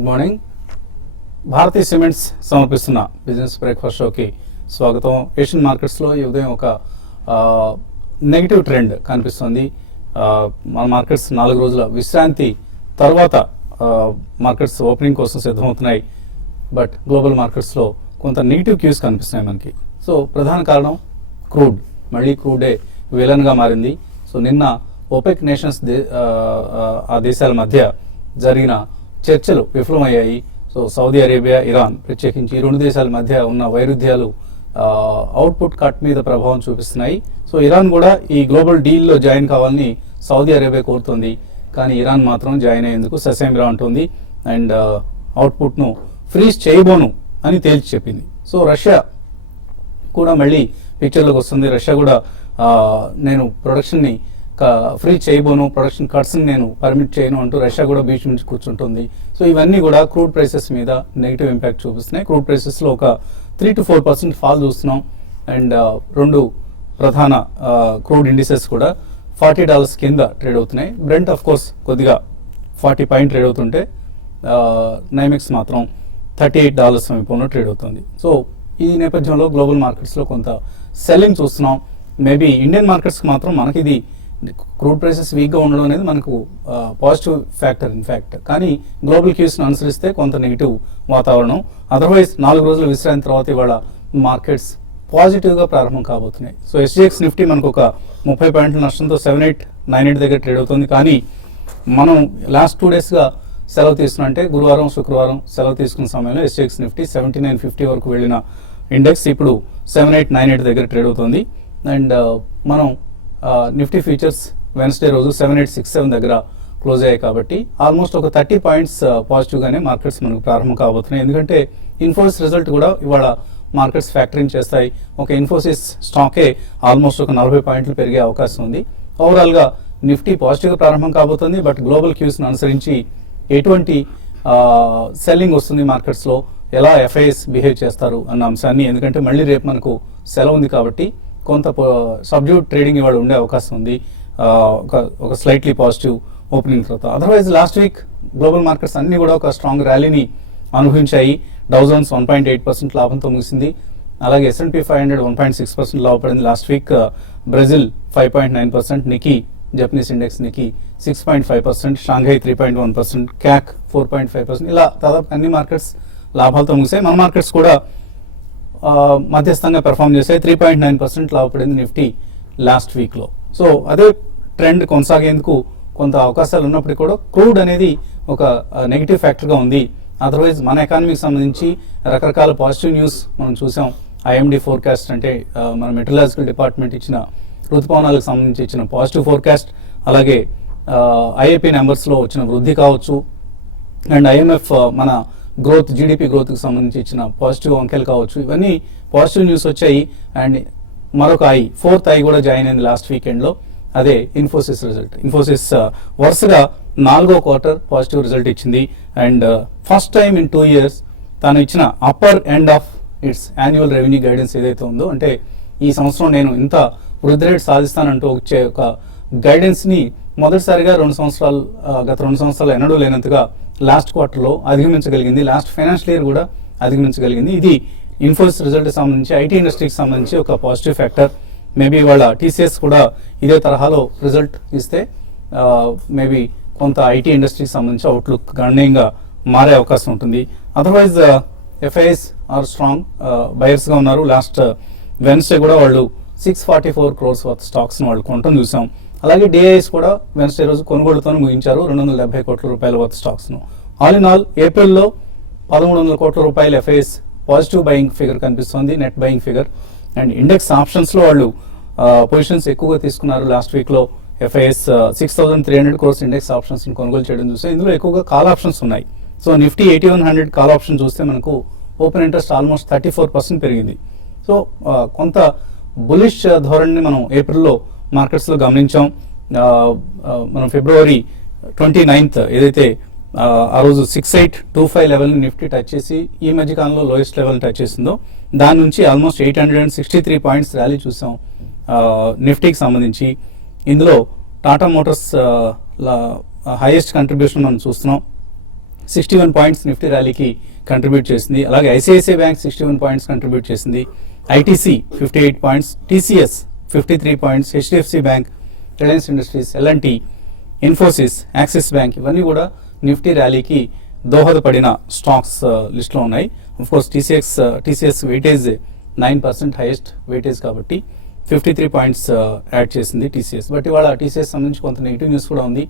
Good morning. Bharatiya Cements సమర్పిస్తున్న business breakfast షోకి స్వాగతం. ఏషియన్ మార్కెట్స్లో ఈ ఉదయం ఒక నెగిటివ్ ట్రెండ్ కనిపిస్తుంది. మన మార్కెట్స్ 4 రోజుల విశ్రాంతి తర్వాత మార్కెట్స్ ఓపెనింగ్ కోసం సిద్ధమవుతున్నాయి. బట్ గ్లోబల్ మార్కెట్స్లో కొంత నెగిటివ్ క్యూస్ కనిపిస్తున్నాయి మనకి. సో ప్రధాన కారణం క్రూడ్. మళ్ళీ క్రూడే విలన్గా మారింది. సో నిన్న ఓపెక్ నేషన్స్ ఆ దేశాల మధ్య జరిగిన చర్చలు విఫలమయ్యాయి. సో సౌదీ అరేబియా, ఇరాన్ ప్రత్యేకించి ఈ 2 దేశాల మధ్య ఉన్న వైరుధ్యాలు అవుట్పుట్ కట్ మీద ప్రభావం చూపిస్తున్నాయి. సో ఇరాన్ కూడా ఈ గ్లోబల్ డీల్లో జాయిన్ కావాలని సౌదీ అరేబియా కోరుతుంది. కానీ ఇరాన్ మాత్రం జాయిన్ అయ్యేందుకు ససేమిరా అంటుంది అండ్ అవుట్పుట్ను ఫ్రీజ్ చేయబోను అని తేల్చి చెప్పింది. సో రష్యా కూడా మళ్ళీ పిక్చర్లోకి వస్తుంది. రష్యా కూడా నేను ప్రొడక్షన్ని ఫ్రీజ్ చేయబోను, ప్రొడక్షన్ కట్స్ని నేను పర్మిట్ చేయను అంటూ రష్యా కూడా బీచ్ నుంచి కూర్చుంటుంది. సో ఇవన్నీ కూడా క్రూడ్ ప్రైసెస్ మీద నెగిటివ్ ఇంపాక్ట్ చూపిస్తున్నాయి. క్రూడ్ ప్రైసెస్లో ఒక 3 to 4% ఫాల్ చూస్తున్నాం. అండ్ 2 ప్రధాన క్రూడ్ ఇండిసెస్ కూడా $40 కింద ట్రేడ్ అవుతున్నాయి. బ్రెంట్ ఆఫ్ కోర్స్ కొద్దిగా 40 పైన ట్రేడ్ అవుతుంటే నైమెక్స్ మాత్రం $38 సమీపంలో ట్రేడ్ అవుతుంది. సో ఈ నేపథ్యంలో గ్లోబల్ మార్కెట్స్లో కొంత సెల్లింగ్ చూస్తున్నాం. మేబీ ఇండియన్ మార్కెట్స్కి మాత్రం మనకి ఇది క్రూడ్ ప్రైసెస్ వీక్గా ఉండడం అనేది మనకు పాజిటివ్ ఫ్యాక్టర్ ఇన్ఫ్యాక్ట్. కానీ గ్లోబల్ క్యూస్ను అనుసరిస్తే కొంత నెగిటివ్ వాతావరణం. అదర్వైజ్ 4 రోజుల విశ్రాంతి తర్వాత ఇవాళ మార్కెట్స్ పాజిటివ్గా ప్రారంభం కాబోతున్నాయి. సో SGX నిఫ్టీ మనకు ఒక 30 పాయింట్ల నష్టంతో 7898 దగ్గర ట్రేడ్ అవుతుంది. కానీ మనం లాస్ట్ 2 డేస్గా సెలవు తీసుకున్నా అంటే గురువారం, శుక్రవారం సెలవు తీసుకున్న సమయంలో SGX నిఫ్టీ 7950 వరకు వెళ్ళిన ఇండెక్స్ ఇప్పుడు 7898 దగ్గర ట్రేడ్ అవుతుంది. అండ్ మనం నిఫ్టీ ఫ్యూచర్స్ వెన్స్డే రోజు 7867 దగ్గర క్లోజ్ అయ్యాయి. కాబట్టి ఆల్మోస్ట్ ఒక 30 పాయింట్స్ పాజిటివ్గానే మార్కెట్స్ మనకు ప్రారంభం కాబోతున్నాయి. ఎందుకంటే ఇన్ఫోసిస్ రిజల్ట్ కూడా ఇవాళ మార్కెట్స్ ఫ్యాక్టరింగ్ చేస్తాయి. ఒక ఇన్ఫోసిస్ స్టాకే ఆల్మోస్ట్ ఒక 40 పాయింట్లు పెరిగే అవకాశం ఉంది. ఓవరాల్గా నిఫ్టీ పాజిటివ్గా ప్రారంభం కాబోతుంది. బట్ గ్లోబల్ క్యూస్ను అనుసరించి ఎటువంటి సెల్లింగ్ వస్తుంది మార్కెట్స్లో, ఎలా FIS బిహేవ్ చేస్తారు అన్న అంశాన్ని, ఎందుకంటే మళ్ళీ రేపు మనకు సెలవు ఉంది కాబట్టి కొంత సబ్డ్యూట్ ట్రేడింగ్ ఇవాళ ఉండే అవకాశం ఉంది. ఒక స్లైట్లీ పాజిటివ్ ఓపెనింగ్ తర్వాత. Otherwise last week global markets అన్ని కూడా ఒక స్ట్రాంగ్ ర్యాలీని అనుభవించాయి. డౌ జోన్స్ 1.8% లాభంతో ముగిసింది. అలాగే S&P 500 1.6% లాభపడింది last week. Brazil 5.9%, Nikkei Japanese index Nikkei 6.5%, Shanghai 3.1%, CAC 4.5%. ఇలా దాదాపు అన్ని మార్కెట్స్ లాభాలతో ముగిసాయి. మన మార్కెట్స్ కూడా మధ్యస్థంగా పెర్ఫామ్ చేశాయి. 3.9% లాభపడింది నిఫ్టీ లాస్ట్ వీక్లో. సో అదే ట్రెండ్ కొనసాగేందుకు కొంత అవకాశాలు ఉన్నప్పటికీ కూడా క్రూడ్ అనేది ఒక నెగిటివ్ ఫ్యాక్టర్గా ఉంది. అదర్వైజ్ మన ఎకానమీకి సంబంధించి రకరకాల పాజిటివ్ న్యూస్ మనం చూసాం. IMD ఫోర్కాస్ట్ అంటే మన మెట్రలాజికల్ డిపార్ట్మెంట్ ఇచ్చిన ఋతుపవనాలకు సంబంధించి ఇచ్చిన పాజిటివ్ ఫోర్కాస్ట్, అలాగే IAP నెంబర్స్లో వచ్చిన వృద్ధి కావచ్చు, అండ్ IMF మన గ్రోత్, GDP గ్రోత్కి సంబంధించి ఇచ్చిన పాజిటివ్ అంకెలు కావచ్చు. ఇవన్నీ పాజిటివ్ న్యూస్ వచ్చాయి. అండ్ మరొక 4th ఐ కూడా జాయిన్ అయింది లాస్ట్ వీకెండ్లో. అదే ఇన్ఫోసిస్ రిజల్ట్. ఇన్ఫోసిస్ వరుసగా 4వ క్వార్టర్ పాజిటివ్ రిజల్ట్ ఇచ్చింది. And first time in 2 years తాను ఇచ్చిన upper end of it's annual revenue guidance ఏదైతే ఉందో, అంటే ఈ సంవత్సరం నేను ఇంత వృద్ధి రేట్ సాధిస్తానంటూ వచ్చే ఒక గైడెన్స్ని మొదటిసారిగా గత 2 సంవత్సరాలు ఎన్నడూ లేనంతగా లాస్ట్ క్వార్టర్లో అధిగమించగలిగింది. లాస్ట్ ఫైనాన్షియల్ ఇయర్ కూడా అధిగమించగలిగింది. ఇది ఇన్ఫోసిస్ రిజల్ట్కి సంబంధించి, IT ఇండస్ట్రీకి సంబంధించి ఒక పాజిటివ్ ఫ్యాక్టర్. మేబీ వాళ్ళ TCS కూడా ఇదే తరహాలో రిజల్ట్ ఇస్తే మేబీ కొంత IT ఇండస్ట్రీకి సంబంధించి అవుట్లుక్ గణనీయంగా మారే అవకాశం ఉంటుంది. అదర్వైజ్ FIS ఆర్ స్ట్రాంగ్ బయర్స్గా ఉన్నారు. లాస్ట్ వెన్స్డే కూడా వాళ్ళు 644 crores వర్త్ స్టాక్స్ని వాళ్ళు కొనటం చూసాం. అలాగే DIS కూడా వెన్స్డే రోజు కొనుగోలుతో ముగించారు 270 కోట్ల రూపాయల వర్త్ స్టాక్స్ను. ఆల్ ఇన్ ఆల్ ఏప్రిల్లో 1300 కోట్ల రూపాయల FIS పాజిటివ్ బయింగ్ ఫిగర్ కనిపిస్తుంది, net buying figure. And index ఆప్షన్స్లో వాళ్ళు పొజిషన్స్ ఎక్కువగా తీసుకున్నారు. లాస్ట్ వీక్లో FIS 6300 crores ఇండెక్స్ ఆప్షన్స్ని కొనుగోలు చేయడం చూస్తే ఇందులో ఎక్కువగా కాల్ ఆప్షన్స్ ఉన్నాయి. సో నిఫ్టీ 8100 కాల్ ఆప్షన్ చూస్తే మనకు ఓపెన్ ఇంట్రెస్ట్ ఆల్మోస్ట్ 34% పెరిగింది. సో కొంత బులిష్ ధోరణిని మనం ఏప్రిల్లో మార్కెట్స్లో గమనించాం. మనం ఫిబ్రవరి 29th ఏదైతే ఆ రోజు 6825 లెవెల్ని నిఫ్టీ టచ్ చేసి ఈ మధ్య కాలంలో లోయెస్ట్ లెవెల్ టచ్ చేసిందో, దాని నుంచి ఆల్మోస్ట్ 863 పాయింట్స్ ర్యాలీ చూసాం నిఫ్టీకి సంబంధించి. ఇందులో టాటా మోటార్స్ హైయెస్ట్ కంట్రిబ్యూషన్ మనం చూస్తున్నాం. 61 పాయింట్స్ నిఫ్టీ ర్యాలీకి కంట్రిబ్యూట్ చేసింది. అలాగే ఐసిఐసిఐ బ్యాంక్ 61 పాయింట్స్ కంట్రిబ్యూట్ చేసింది. ITC 58 points, TCS 53 points, HDFC bank, Reliance Industries, L and T, Infosys, Axis bank ఇవన్నీ కూడా నిఫ్టీ ర్యాలీకి దోహదపడిన స్టాక్స్ లిస్ట్లో ఉన్నాయి. Course TCS weightage 9% highest weightage కాబట్టి 53 పాయింట్స్ యాడ్ చేసింది టీసీఎస్. బట్ ఇవాళ టీసీఎస్ సంబంధించి కొంత నెగిటివ్ న్యూస్ కూడా ఉంది.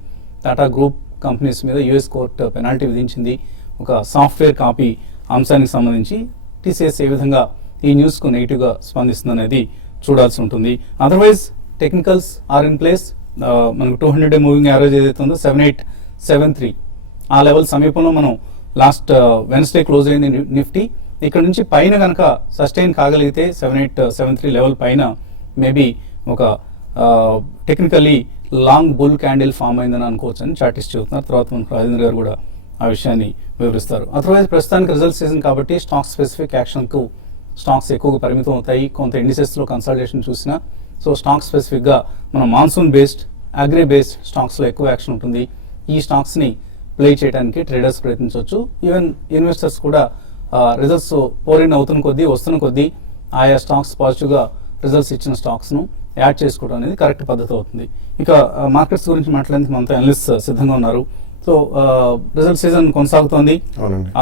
టాటా గ్రూప్ కంపెనీస్ మీద యుఎస్ కోర్టు పెనాల్టీ విధించింది ఒక సాఫ్ట్వేర్ కాపీ అంశానికి సంబంధించి. టీసీఎస్ ఏ విధంగా ఈ న్యూస్కు నెగిటివ్గా స్పందిస్తుంది అనేది చూడాల్సి ఉంటుంది. Otherwise technicals are in place. మనకు 200-డే మూవింగ్ యావరేజ్ ఏదైతే ఉందో 7873 ఆ లెవెల్ సమీపంలో మనం లాస్ట్ వెన్స్డే క్లోజ్ అయింది నిఫ్టీ. ఇక్కడ నుంచి పైన కనుక సస్టైన్ కాగలిగితే 7873 లెవెల్ పైన మేబీ ఒక technically long bull candle form అయిందని అనుకోవచ్చు అని చార్టిస్ట్ చెబుతున్నారు. తర్వాత మనకు రాజేంద్ర గారు కూడా ఆ విషయాన్ని వివరిస్తారు. అదర్వైజ్ ప్రస్తుతానికి రిజల్ట్ సీజన్ కాబట్టి స్టాక్ స్పెసిఫిక్ యాక్షన్కు స్టాక్స్ ఎక్కువగా పరిమితం అవుతాయి. కొంత ఇండిసెస్లో కన్సల్టేషన్ చూసినా సో స్టాక్ స్పెసిఫిక్గా మనం మాన్సూన్ బేస్డ్ అగ్రి బేస్డ్ స్టాక్స్లో ఎక్కువ యాక్షన్ ఉంటుంది. ఈ స్టాక్స్ని ప్లే చేయడానికి ట్రేడర్స్ ప్రయత్నించవచ్చు. ఈవెన్ ఇన్వెస్టర్స్ కూడా రిజల్ట్స్ పోరిన్ అవుతున్న కొద్దీ వస్తున్న కొద్దీ ఆయా స్టాక్స్ పాజిటివ్గా రిజల్ట్స్ ఇచ్చిన స్టాక్స్ను యాడ్ చేసుకోవడం అనేది కరెక్ట్ పద్ధతి అవుతుంది. ఇక మార్కెట్స్ గురించి మాట్లాడేందుకు మనతో అనలిస్ట్ సిద్ధంగా ఉన్నారు. సో రిజల్ట్ సీజన్ కొనసాగుతోంది.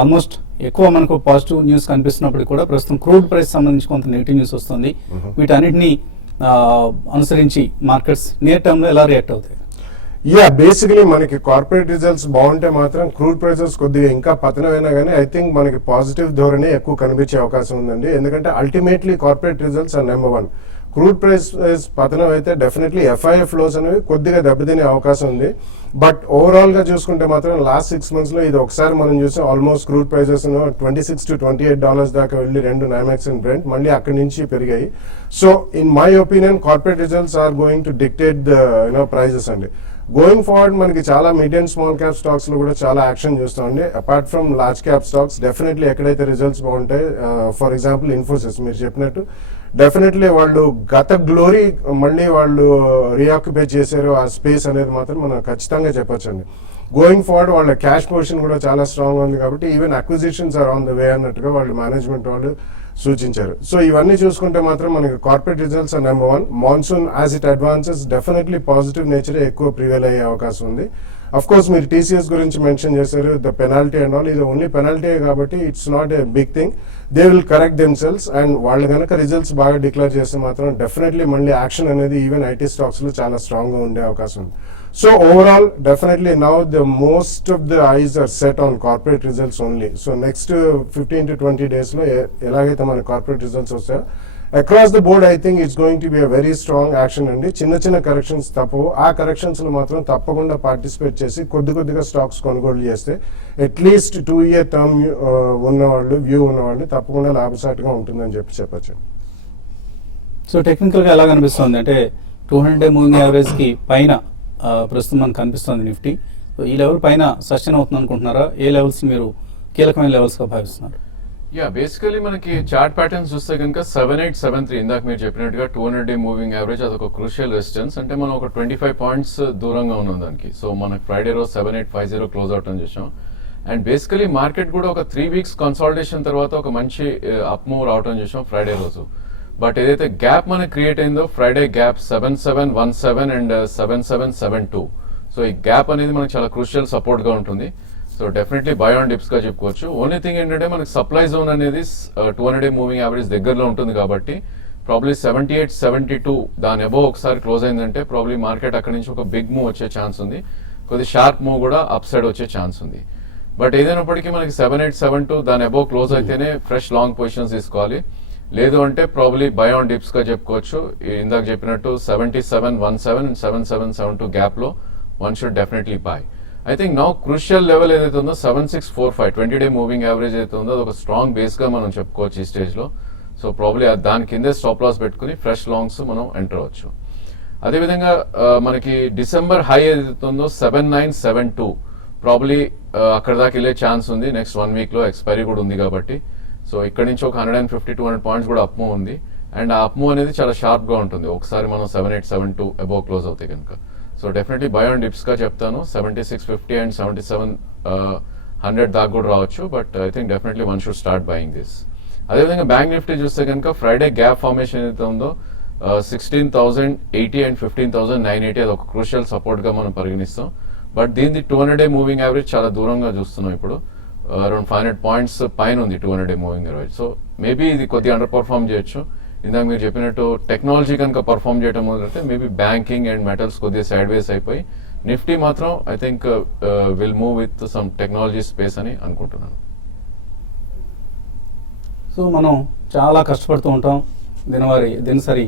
ఆల్మోస్ట్ ఎక్కువ మనకు పాజిటివ్ న్యూస్ కనిపిస్తున్నప్పటికీ కూడా ప్రస్తుతం క్రూడ్ ప్రైస్ సంబంధించి కొంత నెగిటివ్ న్యూస్ వస్తుంది. వీటన్నిటిని అనుసరించి మార్కెట్స్ నియర్ టర్మ్ లో ఎలా రియాక్ట్ అవుతాయి? బేసికలీ మనకి కార్పొరేట్ రిజల్ట్స్ బాగుంటే మాత్రం క్రూడ్ ప్రైసెస్ కొద్దిగా ఇంకా పతనమైనా కానీ ఐ థింక్ మనకి పాజిటివ్ ధోరణి ఎక్కువ కనిపించే అవకాశం ఉందండి. ఎందుకంటే ultimately corporate results are number 1. Crude price పతనం అయితే డెఫినెట్లీ ఎఫ్ఐఎఫ్ లోస్ అనేవి కొద్దిగా దెబ్బతినే అవకాశం ఉంది. బట్ ఓవరాల్ గా చూసుకుంటే మాత్రం లాస్ట్ 6 months లో ఇది ఒకసారి మనం చూసాం. ఆల్మోస్ట్ క్రూడ్ ప్రైసెస్ $26 to $28 దాకా వెళ్ళి 2 NYMEX అండ్ బ్రెంట్ మళ్ళీ అక్కడి నుంచి పెరిగాయి. So in my opinion corporate results are going to dictate the prices అండి. గోయింగ్ ఫార్వర్డ్ మనకి చాలా mid and small cap stocks లో కూడా చాలా యాక్షన్ చూస్తామండి. Apart from large cap stocks definitely ఎక్కడైతే రిజల్ట్స్ బాగుంటాయి, ఫర్ ఎగ్జాంపుల్ ఇన్ఫోసిస్ మీరు చెప్పినట్టు డెఫినెట్లీ వాళ్ళు గత గ్లోరీ మళ్ళీ వాళ్ళు రీఆక్యుపై చేశారు. ఆ స్పేస్ అనేది మాత్రం మనం ఖచ్చితంగా చెప్పొచ్చండి. గోయింగ్ ఫార్వర్డ్ వాళ్ళ క్యాష్ పొజిషన్ కూడా చాలా స్ట్రాంగ్ ఉంది కాబట్టి even acquisitions are on the way అన్నట్టుగా వాళ్ళు మేనేజ్మెంట్ వాళ్ళు సూచించారు. సో ఇవన్నీ చూసుకుంటే మాత్రం మనకి corporate results are number 1. Monsoon as it advances definitely positive నేచరే ఎక్కువ ప్రివేల్ అయ్యే అవకాశం ఉంది. అఫ్ కోర్స్ మీరు టీసీఎస్ గురించి మెన్షన్ చేశారు, ద పెనాల్టీ అండ్ ఆల్. ఇది ఓన్లీ పెనాల్టీ కాబట్టి it's not a big thing. They will correct themselves and వాళ్ళు కనుక రిజల్ట్స్ బాగా డిక్లేర్ చేస్తే మాత్రం డెఫినెట్లీ మళ్ళీ యాక్షన్ అనేది ఈవెన్ ఐటీ స్టాక్స్ లో చాలా స్ట్రాంగ్ గా ఉండే అవకాశం ఉంది. So overall, definitely now the most of the eyes are set on corporate results only. So next 15 to 20 days lo elagaithe mana corporate results vastayo across the board, I think it's going to be a very strong action andi. Chinna corrections tappu aa corrections lo matram tappakunda participate chesi koddiga stocks konugolu cheste at least 2-year term unna vallu view unna vallu tappakunda labasatiga untundani cheppochu. So technical గా ఎలా కనిపిస్తుంది అంటే 200-డే moving average కి పైన ప్రస్తుతం మనకు కనిపిస్తుంది Nifty. ఈ లెవెల్ పైన సస్టైన్ అవుతుంది అనుకుంటున్నారా? ఏ లెవెల్స్ మీరు కీలకమైన లెవెల్స్ గా భావిస్తున్నారు? బేసికలీ మనకి చార్ట్ ప్యాటర్న్స్ చూస్తే కనుక 7873 ఇందాక మీరు చెప్పినట్టుగా 200-డే మూవింగ్ యావరేజ్ అదొక క్రూషియల్ రెసిస్టెన్స్. అంటే మనం ఒక 25 పాయింట్స్ దూరంగా ఉన్నాం దానికి. సో మనకి ఫ్రైడే రోజు 7850 క్లోజ్ అవుట్ అని చూసాం. అండ్ బేసికలీ మార్కెట్ కూడా ఒక 3 weeks కన్సాలిడేషన్ తర్వాత ఒక మంచి అప్ మూవ్ రావటం చూసాం ఫ్రైడే రోజు. బట్ ఏదైతే గ్యాప్ మనకి క్రియేట్ అయిందో ఫ్రైడే గ్యాప్ 7717 అండ్ 7772. సో ఈ గ్యాప్ అనేది మనకి చాలా క్రూషియల్ సపోర్ట్ గా ఉంటుంది. So definitely by on dips గా చెప్పుకోవచ్చు. ఓన్లీ థింగ్ ఏంటంటే మనకి సప్లై జోన్ అనేది 200-డే మూవింగ్ యావరేజ్ దగ్గరలో ఉంటుంది కాబట్టి ప్రాబ్లీ 7872 దాని అబోవ్ ఒకసారి క్లోజ్ అయిందంటే ప్రాబ్లీ మార్కెట్ అక్కడి నుంచి ఒక బిగ్ మూవ్ వచ్చే ఛాన్స్ ఉంది. కొద్ది షార్ప్ మూవ్ కూడా అప్ సైడ్ వచ్చే ఛాన్స్ ఉంది. బట్ ఏదైనప్పటికీ మనకి 7872 దాని అబోవ్ క్లోజ్ అయితేనే ఫ్రెష్ లాంగ్ పొజిషన్స్ తీసుకోవాలి. లేదు అంటే ప్రాబ్లీ బై ఆన్ డిప్స్ గా చెప్పుకోవచ్చు. ఇందాక చెప్పినట్టు 7717 అండ్ 7772 గ్యాప్ లో one should definitely by. I think now crucial level ఏదైతే ఉందో 7645 20-డే మూవింగ్ యావరేజ్ ఏదైతే ఉందో అది ఒక స్ట్రాంగ్ బేస్ గా మనం చెప్పుకోవచ్చు ఈ స్టేజ్ లో. సో ప్రాబ్లీ దాని కిందే స్టాప్ లాస్ పెట్టుకుని ఫ్రెష్ లాంగ్స్ మనం ఎంటర్ అవ్వచ్చు. అదేవిధంగా మనకి డిసెంబర్ హై ఏదైతే ఉందో 7972 ప్రాబ్లీ అక్కడ దాకా వెళ్ళే ఛాన్స్ ఉంది. నెక్స్ట్ 1 week లో ఎక్స్పైరీ కూడా ఉంది కాబట్టి. సో ఇక్కడ నుంచి ఒక 150-200 పాయింట్స్ కూడా అప్ మూవ్ ఉంది. అండ్ ఆ అప్ మూవ్ అనేది చాలా షార్ప్ గా ఉంటుంది ఒకసారి మనం 7872 అబోవ్ క్లోజ్ అవుతాయి కనుక. So definitely by on dips గా చెప్తాను. 7650 అండ్ 77 100 దాకా కూడా రావచ్చు. But I think definitely one should start buying this. అదేవిధంగా బ్యాంక్ నిఫ్టీ చూస్తే కనుక ఫ్రైడే గ్యాప్ ఫార్మేషన్ ఏదైతే ఉందో 16,080 అండ్ 15,980 అది ఒక క్రూషియల్ సపోర్ట్గా మనం పరిగణిస్తాం. బట్ దీనికి 200-డే మూవింగ్ యావరేజ్ చాలా దూరంగా చూస్తున్నాం ఇప్పుడు. అరౌండ్ 500 పాయింట్స్ పైన ఉంది 200-డే మూవింగ్ యావరేజ్. సో మేబీ ఇది కొద్దిగా అండర్ పర్ఫార్మ్ చేయొచ్చు. ఇందాక మీరు చెప్పినట్టు టెక్నాలజీ కనుక పర్ఫార్మ్ చేయడం మొదలైతే మేబీ బ్యాంకింగ్ అండ్ మెటల్స్ కొద్దిగా సైడ్ వేస్ అయిపోయి నిఫ్టీ మాత్రం I think will move with some technology space అని అనుకుంటున్నాను. సో మనం చాలా కష్టపడుతూ ఉంటాం దినసరి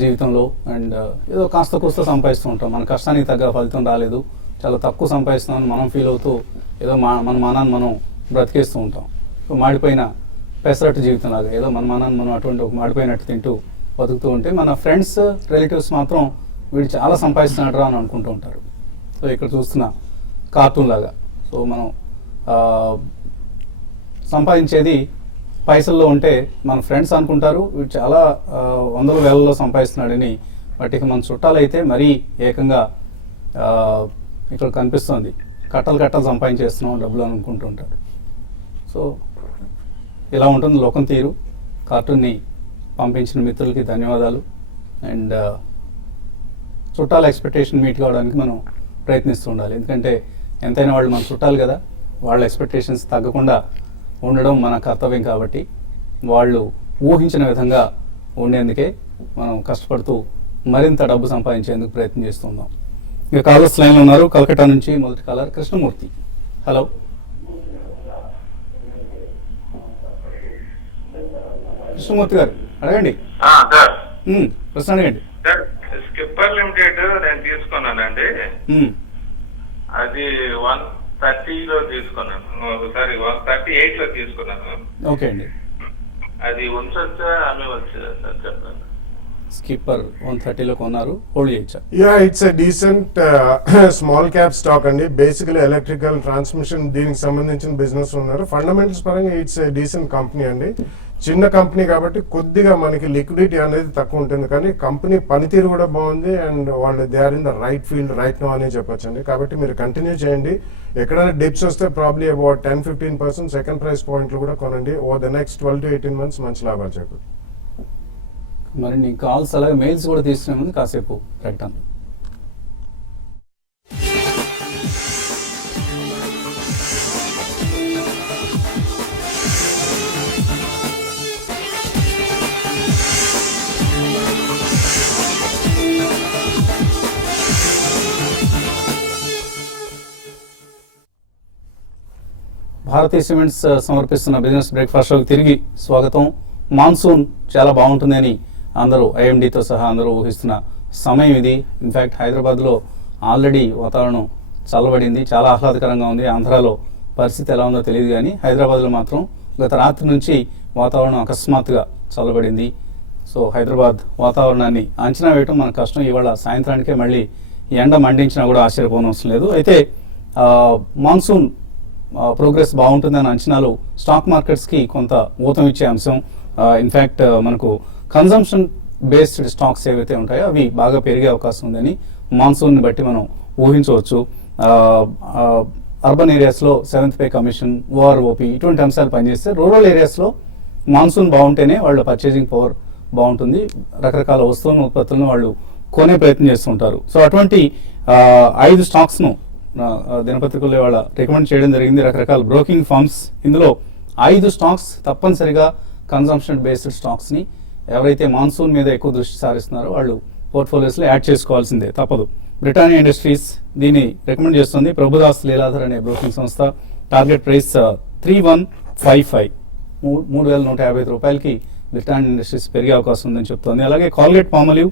జీవితంలో, అండ్ ఏదో కాస్త కూస్త సంపాదిస్తూ ఉంటాం. మన కష్టానికి తగ్గ ఫలితం రాలేదు, చాలా తక్కువ సంపాదిస్తున్నామని మనం ఫీల్ అవుతూ ఏదో మన మానాన్ని మనం బ్రతికేస్తూ ఉంటాం. సో మాడిపోయిన పెసరట్టు జీవితం లాగా ఏదో మన మానాన్ని మనం అటువంటి ఒక మాడిపోయినట్టు తింటూ బతుకుతూ ఉంటే మన ఫ్రెండ్స్ రిలేటివ్స్ మాత్రం వీడు చాలా సంపాదిస్తున్నాడు రా అని అనుకుంటూ ఉంటారు. సో ఇక్కడ చూస్తున్న కార్టూన్ లాగా సో మనం సంపాదించేది పైసల్లో ఉంటే మన ఫ్రెండ్స్ అనుకుంటారు వీడు చాలా వందల వేలలో సంపాదిస్తున్నాడని. బట్ ఇక మన చుట్టాలు అయితే మరీ ఏకంగా ఇక్కడ కనిపిస్తుంది కట్టలు సంపాదించేస్తున్నాం డబ్బులు అని అనుకుంటూ ఉంటారు. సో ఇలా ఉంటుంది లోకం తీరు. కార్టూన్ని పంపించిన మిత్రులకి ధన్యవాదాలు. అండ్ చుట్టాల ఎక్స్పెక్టేషన్ మీట్ కావడానికి మనం ప్రయత్నిస్తూ ఉండాలి. ఎందుకంటే ఎంతైనా వాళ్ళు మన చుట్టాలు కదా, వాళ్ళ ఎక్స్పెక్టేషన్స్ తగ్గకుండా ఉండడం మన కర్తవ్యం. కాబట్టి వాళ్ళు ఊహించిన విధంగా ఉండేందుకే మనం కష్టపడుతూ మరింత డబ్బు సంపాదించేందుకు ప్రయత్నం చేస్తున్నాం. ఇక కాలర్స్ లైన్లో ఉన్నారు. కలకట్టా నుంచి మొదటి కాలర్ కృష్ణమూర్తి. హలో కృష్ణమూర్తి గారు అడగండి. ప్రశ్న అడగండి. స్కిప్పర్ లిమిటెడ్ నేను తీసుకున్నానండి. అది 130లో తీసుకున్నాను, సారీ 138లో తీసుకున్నాను. ఓకే అండి. అది ఉంచొచ్చా అమ్మవచ్చా సార్ చెప్పండి. స్కిప్పర్ 130లో కొన్నారు, హోల్డ్ చేయొచ్చా? Yeah, it's a decent small cap stock అండి. బేసికలీ ఎలక్ట్రికల్ ట్రాన్స్మిషన్ దీనికి సంబంధించిన బిజినెస్ ఉన్నారు. ఫండమెంటల్స్ పరంగా ఇట్స్ ఎ డీసెంట్ కంపెనీ అండి. చిన్న కంపెనీ కాబట్టి కొద్దిగా మనకి లిక్విడిటీ అనేది తక్కువ ఉంటుంది, కానీ కంపెనీ పనితీరు కూడా బాగుంది. అండ్ వాళ్ళు they are in the right field right no అని చెప్పొచ్చండి. కాబట్టి మీరు కంటిన్యూ చేయండి. ఎక్కడైనా డిప్స్ వస్తే ప్రాబ్లీ అబౌట్ 10-15% సెకండ్ ప్రైస్ పాయింట్లు కూడా కొనండి. Over the next 12 to 18 months మంచి లాభాలు చేకూరు. మరి నీ కాల్స్ అలాగే మెయిల్స్ కూడా తీసుకునే ముందు కాసేపు ప్రకటన. భారతీయ సిమెంట్స్ సమర్పిస్తున్న బిజినెస్ బ్రేక్ఫాస్ట్ షోకి తిరిగి స్వాగతం. మాన్సూన్ చాలా బాగుంటుందని అందరూ ఐఎండీతో సహా అందరూ ఊహిస్తున్న సమయం ఇది. ఇన్ఫ్యాక్ట్ హైదరాబాద్లో ఆల్రెడీ వాతావరణం చల్లబడింది, చాలా ఆహ్లాదకరంగా ఉంది. ఆంధ్రాలో పరిస్థితి ఎలా ఉందో తెలియదు, కానీ హైదరాబాద్లో మాత్రం గత రాత్రి నుంచి వాతావరణం అకస్మాత్తుగా చల్లబడింది. సో హైదరాబాద్ వాతావరణాన్ని అంచనా వేయటం మన కష్టం. ఇవాళ సాయంత్రానికే మళ్ళీ ఎండ మండించినా కూడా ఆశ్చర్యపోనవసరం లేదు. అయితే మాన్సూన్ ప్రోగ్రెస్ బాగుంటుందన్న అంచనాలు స్టాక్ మార్కెట్స్కి కొంత ఊతం ఇచ్చే అంశం. ఇన్ఫ్యాక్ట్ మనకు కన్జంప్షన్ బేస్డ్ స్టాక్స్ ఏవైతే ఉంటాయో అవి బాగా పెరిగే అవకాశం ఉందని మాన్సూన్ని బట్టి మనం ఊహించవచ్చు. అర్బన్ ఏరియాస్లో 7th పే కమిషన్, ఓఆర్ఓపి ఇటువంటి అంశాలు పనిచేస్తే రూరల్ ఏరియాస్లో మాన్సూన్ బాగుంటేనే వాళ్ళ పర్చేసింగ్ పవర్ బాగుంటుంది. రకరకాల వస్తువులను ఉత్పత్తులను వాళ్ళు కొనే ప్రయత్నం చేస్తుంటారు. సో అటువంటి 5 స్టాక్స్ను దినపత్రికల్లో వాళ్ళ రికమెండ్ చేయడం జరిగింది, రకరకాల బ్రోకింగ్ ఫర్మ్స్. ఇందులో 5 స్టాక్స్ తప్పనిసరిగా కన్జంప్షన్ బేస్డ్ స్టాక్స్ని ఎవరైతే మాన్సూన్ మీద ఎక్కువ దృష్టి సారిస్తున్నారో వాళ్ళు పోర్ట్ఫోలియోస్లో యాడ్ చేసుకోవాల్సిందే, తప్పదు. బ్రిటానియా ఇండస్ట్రీస్ దీన్ని రికమెండ్ చేస్తుంది. ప్రభుదాస్ లీలాధర్ అనే బ్రోకింగ్ సంస్థ. టార్గెట్ ప్రైస్ 3155, 3155 రూపాయలకి బ్రిటానియా ఇండస్ట్రీస్ పెరిగే అవకాశం ఉందని చెప్తోంది. అలాగే కాల్గేట్ పామోలివ్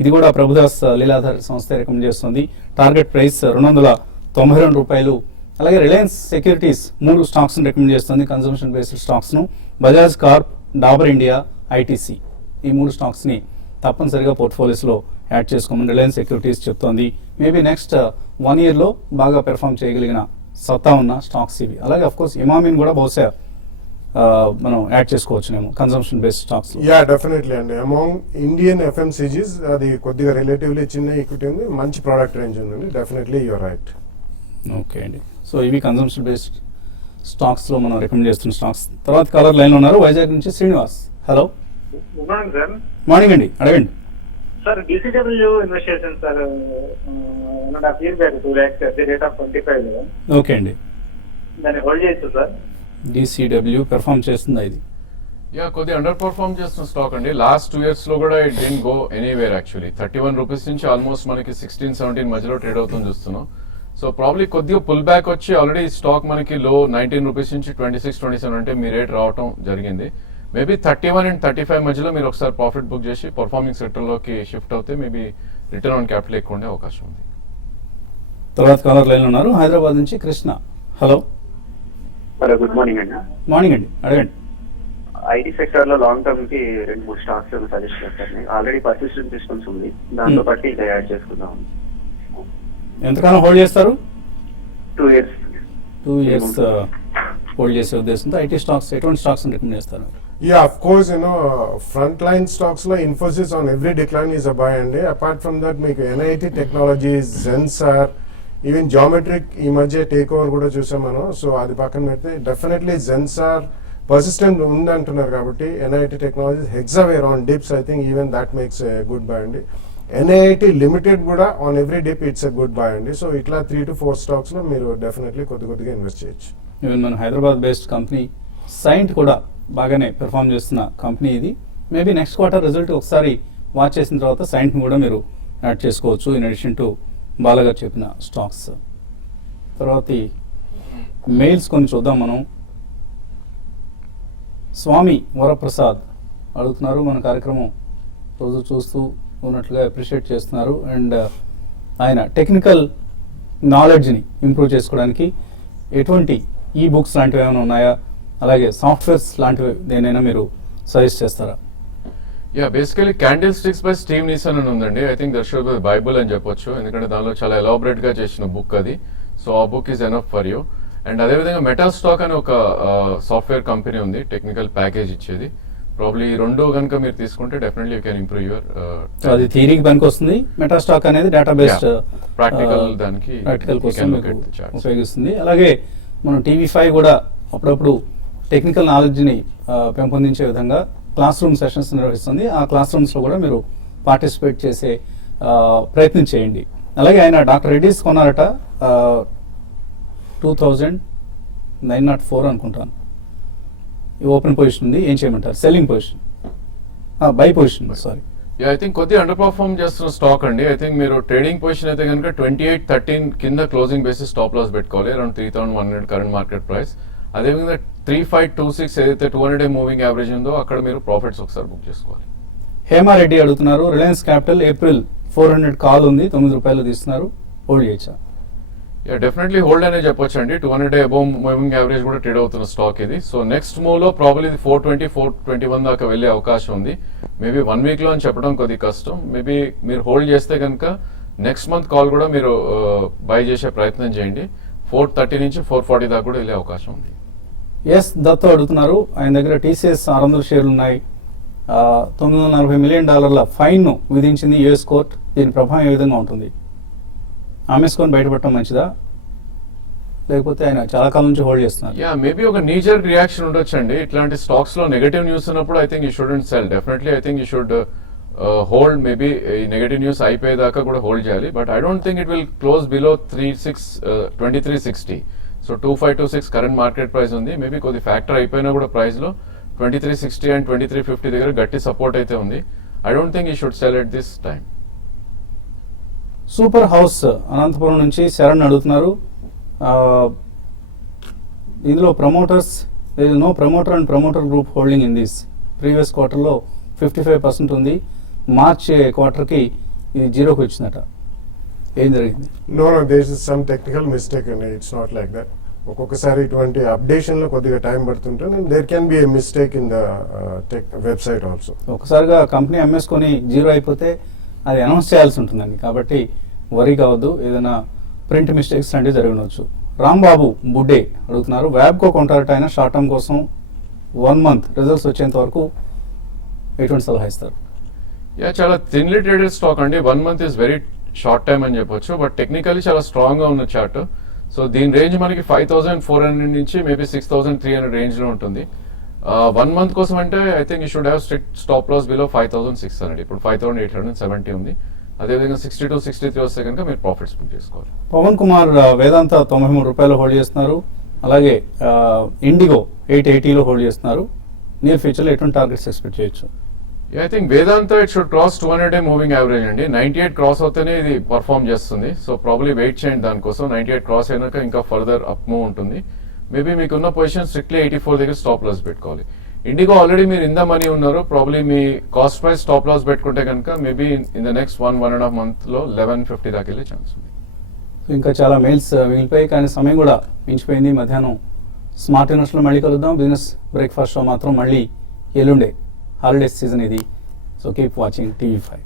ఇది కూడా ప్రభుదాస్ లీలాధర్ సంస్థ రికమెండ్ చేస్తుంది. టార్గెట్ ప్రైస్ 292 రూపాయలు. అలాగే రిలయన్స్ సెక్యూరిటీస్ 3 స్టాక్స్ని రికమెండ్ చేస్తుంది, కన్జంప్షన్ బేస్డ్ స్టాక్స్ను. Bajaj Corp, Dabur India, ITC ఈ 3 స్టాక్స్ని తప్పనిసరిగా పోర్ట్ఫోలియోస్లో యాడ్ చేసుకోమని రిలయన్స్ సెక్యూరిటీస్ చెప్తోంది. మేబీ నెక్స్ట్ 1 yearలో బాగా పెర్ఫామ్ చేయగలిగిన సత్తా ఉన్న స్టాక్స్ ఇవి. అలాగే అఫ్కోర్స్ ఇమామిన్ కూడా బహుశా మనం యాడ్ చేసుకోవచ్చునేమో consumption based stocks. Yeah, definitely అండి. అమాంగ్ ఇండియన్ ఎఫ్ఎంసీజీస్ అది కొద్దిగా రిలేటివ్లీ చిన్న ఈక్విటీ ఉంది, మంచి ప్రోడక్ట్ రేంజ్ ఉందండి. Definitely you're right. ఓకే అండి. సో ఇవి కన్జంప్షన్ బేస్డ్ స్టాక్స్లో మనం రికమెండ్ చేస్తున్న స్టాక్స్. తర్వాత కాలర్ లైన్లో ఉన్నారు వైజాగ్ నుంచి Srinivas. Hello, good morning sir. Morning అండి, అడగండి. సార్ DCW ఇన్వెస్ట్ చేశాను sir 1.5 years back 2 lakhs at the rate of 25. Okay అండి. దాన్ని హోల్డ్ చేయొచ్చు సార్? DCW పెర్ఫామ్ చేస్తుందా ఇది? యా, కొద్దిగా అండర్ పర్ఫార్మ్ చేస్తున్న స్టాక్ అండి. లాస్ట్ 2 years లో కూడా it didn't go anywhere actually. 31 rupees నుంచి ఆల్మోస్ట్ మనకి 16-17 మధ్యలో ట్రేడ్ అవుతుంది చూస్తున్నాం. సో ప్రాబ్లీ కొద్దిగా పుల్ బ్యాక్ వచ్చి ఆల్రెడీ స్టాక్ మనకి లో 19 రూపీస్ నుంచి 26-27 అంటే మీ రేట్ రావటం జరిగింది. మేబీ 31 and 35 మధ్యలో మీరు ఒకసారి ప్రాఫిట్ బుక్ చేసి పర్ఫార్మింగ్ సెక్టర్లోకి షిఫ్ట్ అవుతే మేబీ రిటర్న్ ఆన్ క్యాపిటల్ ఎక్కువ ఉండే అవకాశం ఉంది. తర్వాత కాలర్ లైన్లో ఉన్నారు హైదరాబాద్ నుంచి Krishna. Hello, hello, good morning అండి. మార్నింగ్ అండి, అడగండి. ఐటీ సెక్టర్ లో లాంగ్ టర్మ్ కి 2-3 స్టాక్స్ సజెస్ట్ చేస్తాను. ఆల్రెడీ పర్సిస్టెంట్ సిస్టమ్స్ ఉంది, దాంతో పాటు ఇంకా యాడ్ చేసుకుందాం. ఎంతకాలం హోల్డ్ చేస్తారు? 2 years. 2 years హోల్డ్ చేసే ఉద్దేశంతో ఐటీ స్టాక్స్ ఎటువంటి స్టాక్స్ రికమెండ్ చేస్తారు? Yeah, of course, frontline stocks lo Infosys on every decline is a buy అండి. Apart from that, మీకు NIT Technologies, Zensar, even Geometric ఈ మధ్య టేక్ ఓవర్ కూడా చూసాం మనం. సో అది పక్కన పెడితే డెఫినెట్లీ Zensar పర్సిస్టెంట్ ఉంది అంటున్నారు కాబట్టి NIT Technologies, Hexaware on dips, I think even that makes a good buy అండి. NIT Limited కూడా on every dip it's a good buy అండి. సో ఇట్లా 3 to 4 stocks లో మీరు డెఫినెట్లీ కొద్దిగా ఇన్వెస్ట్ చేయొచ్చు. ఈవెన్ మన హైదరాబాద్ బేస్డ్ కంపెనీ సైంట్ కూడా బాగానే పెర్ఫామ్ చేస్తున్న కంపెనీ ఇది. మేబీ నెక్స్ట్ క్వార్టర్ రిజల్ట్ ఒకసారి వాచ్ చేసిన తర్వాత సైంట్ని కూడా మీరు యాడ్ చేసుకోవచ్చు ఇన్ అడిషన్ టు బాలగారు చెప్పిన స్టాక్స్. తర్వాత మెయిల్స్ కొన్ని చూద్దాం మనం. స్వామి వరప్రసాద్ అడుగుతున్నారు, మన కార్యక్రమం రోజు చూస్తూ ఉన్నట్లుగా అప్రిషియేట్ చేస్తున్నారు. అండ్ ఆయన టెక్నికల్ నాలెడ్జ్ని ఇంప్రూవ్ చేసుకోవడానికి ఎటువంటి ఈ బుక్స్ లాంటివి ఏమైనా ఉన్నాయా, అలాగే సాఫ్ట్వేర్స్ లాంటివి దేనైనా మీరు సజెస్ట్ చేస్తారా? Yeah, basically candlesticks by Steve Nison అని ఉందండి. I think that should be Bible అని చెప్పొచ్చు, ఎందుకంటే దానిలో చాలా ఎలాబరేట్ గా చేసిన బుక్ అది. సో ఆ book is enough for you. And అదేవిధంగా మెటల్ స్టాక్ అని ఒక సాఫ్ట్వేర్ కంపెనీ ఉంది, టెక్నికల్ ప్యాకేజ్ ఇచ్చేది. ప్రాబ్లీ ఈ రెండు కనుక మీరు తీసుకుంటే definitely you can improve your. అది థియరీకి పనికి వస్తుంది. మెటా స్టాక్ అనేది డేటా బేస్డ్ ప్రాక్టికల్ దానికి ప్రాక్టికల్ కోసం ఉపయోగిస్తుంది. అలాగే మనం TV5 కూడా అప్పుడప్పుడు టెక్నికల్ నాలెడ్జ్ని పెంపొందించే విధంగా క్లాస్ రూమ్ సెషన్స్ నిర్వహిస్తుంది. ఆ క్లాస్ రూమ్స్లో కూడా మీరు పార్టిసిపేట్ చేసే ప్రయత్నం చేయండి. అలాగే ఆయన డాక్టర్ రెడ్డిస్ కొన్నారట 2904 అనుకుంటాను. ఓపెన్ పొజిషన్ ఉంది, ఏం చేయమంటారు? Selling position, by position, sorry. Yeah, I think కొద్దిగా అండర్ పర్ఫార్మ్ చేస్తున్న స్టాక్ అండి. ఐ థింక్ మీరు ట్రేడింగ్ పొజిషన్ అయితే కనుక 2813 కింద క్లోజింగ్ బేసిస్ స్టాప్ లాస్ పెట్టుకోవాలి, అరౌండ్ 3100 కరెంట్ మార్కెట్ ప్రైస్. అదేవిధంగా 3526 ఏదైతే 200-day మూవింగ్ యావరేజ్ ఉందో అక్కడ మీరు ప్రాఫిట్స్ ఒకసారి బుక్ చేసుకోవాలి. హేమారెడ్డి అడుగుతున్నారు, రిలయన్స్ క్యాపిటల్ ఏప్రిల్ 400 కాల్ ఉంది, 9 రూపాయలు తీస్తున్నారు, హోల్డ్ చేయొచ్చా? యా, డెఫినెట్లీ హోల్డ్ అనే చెప్పొచ్చు అండి. 200-day అబోవ్ మూవింగ్ యావరేజ్ కూడా ట్రేడ్ అవుతున్న స్టాక్ ఇది. సో నెక్స్ట్ మూవ్ లో ప్రాబ్లీ 420-421 దాకా వెళ్ళే అవకాశం ఉంది. మేబీ 1 week లో అని చెప్పడం కొద్దిగా కష్టం. మేబీ మీరు హోల్డ్ చేస్తే కనుక నెక్స్ట్ మంత్ కాల్ కూడా మీరు బై చేసే ప్రయత్నం చేయండి. 430 నుంచి 440 దాకా కూడా వెళ్ళే అవకాశం ఉంది. ఎస్ దత్తు అడుగుతున్నారు, ఆయన దగ్గర TCS 600 షేర్లు ఉన్నాయి, $940 million ఫైన్ విధించింది US కోర్ట్. దీని ప్రభావం ఏ విధంగా ఉంటుంది? ఆమెస్కొని బయటపడటం మంచిదా, లేకపోతే ఆయన చాలా కాలం నుంచి హోల్డ్ చేస్తున్నారు? యా, మేబీ ఒక నీజర్ రియాక్షన్ ఉండొచ్చు అండి. ఇట్లాంటి స్టాక్స్ లో నెగటివ్ న్యూస్ ఉన్నప్పుడు I think you shouldn't cell. Definitely I think you should hold. Maybe ఈ నెగటివ్ న్యూస్ అయిపోయేదాకా కూడా హోల్డ్ చేయాలి. But I don't think it will close below 2360. So 2526 current market price ఉంది. మేబీ కొద్ది factor అయిపోయినా కూడా price లో 2360 అండ్ 2350 దగ్గర గట్టి సపోర్ట్ అయితే ఉంది. I don't think you should sell at this time. Super house Anantapuram నుంచి శరణ్ అడుగుతున్నారు, ఇందులో promoters no promoter and promoter group holding in this. Previous క్వార్టర్లో 55% ఉంది, మార్చ్ క్వార్టర్కి ఇది 0కి వచ్చిందట. ఏం జరిగింది? No, there is some technical mistake and it's not like that. ఒక్కొక్కసారి ఇటువంటి అప్డేషన్ లో కొద్దిగా టైం పడుతుంటే there can be a mistake in the tech website also. ఒకసారిగా కంపెనీ అమ్మేసుకొని 0 అయిపోతే అది అనౌన్స్ చేయాల్సి ఉంటుందండి, కాబట్టి వరీ కావద్దు, ఏదైనా ప్రింట్ మిస్టేక్స్ లాంటివి జరగవచ్చు. రాంబాబు బుడ్డే అడుగుతున్నారు, వ్యాబ్కో కొంటారట ఆయన షార్ట్ టర్మ్ కోసం 1 month రిజల్ట్స్ వచ్చేంత వరకు ఎటువంటి సలహా ఇస్తారు? యా, చాలా థిన్లీ ట్రేడెడ్ స్టాక్ అండి. 1 month is very short time అని చెప్పొచ్చు. బట్ టెక్నికల్లీ చాలా స్ట్రాంగ్ గా ఉన్న చార్ట్. సో దీని రేంజ్ మనకి 5,400 నుంచి మేబీ 6,300 రేంజ్ లో ఉంటుంది. 1 మంత్ కోసం అంటే I think you should have strict stop loss below 5,600. ఇప్పుడు 5,870 ఉంది. అదేవిధంగా 62, 63 వస్తే కనుక మీరు ప్రాఫిట్స్ బుక్ చేసుకోవాలి. పవన్ కుమార్ వేదాంత 93 రూపాయలు హోల్డ్ చేస్తున్నారు. అలాగే ఇండిగో 880లో హోల్డ్ చేస్తున్నారు. నియర్ ఫ్యూచర్లో ఎటువంటి టార్గెట్స్ ఎక్స్పెక్ట్ చేయొచ్చు? I think Vedanta it should cross 200-day moving average అండి. 98 క్రాస్ అవుతేనే ఇది పర్ఫామ్ చేస్తుంది. సో ప్రాబ్లీ వెయిట్ చేయండి దానికోసం. 98 క్రాస్ అయినాక ఇంకా ఫర్దర్ అప్ మూవ్ ఉంటుంది. మేబీ మీకున్న పొజిషన్ స్ట్రిక్ట్లీ 84 దగ్గర స్టాప్ లాస్ పెట్టుకోవాలి. ఇండిగో ఆల్రెడీ మీరు ఇన్ ద మనీ ఉన్నారు. ప్రాబ్లీ మీ కాస్ట్ ప్రైస్ స్టాప్ లాస్ పెట్టుకుంటే కనుక మేబీ ఇన్ ద నెక్స్ట్ 1.5 monthలో 1150 దాకా వెళ్ళే ఛాన్స్ ఉంది. ఇంకా చాలా మెయిల్స్ మిగిలిపోయాయి, కానీ సమయం కూడా మించిపోయింది. మధ్యాహ్నం స్మార్ట్ ఇన్వెస్ట్లో మళ్ళీ కలుద్దాం. బిజినెస్ బ్రేక్ఫాస్ట్ షో మాత్రం మళ్ళీ ఎల్లుండే. హాలిడేస్ సీజన్ ఇది. So keep watching TV5.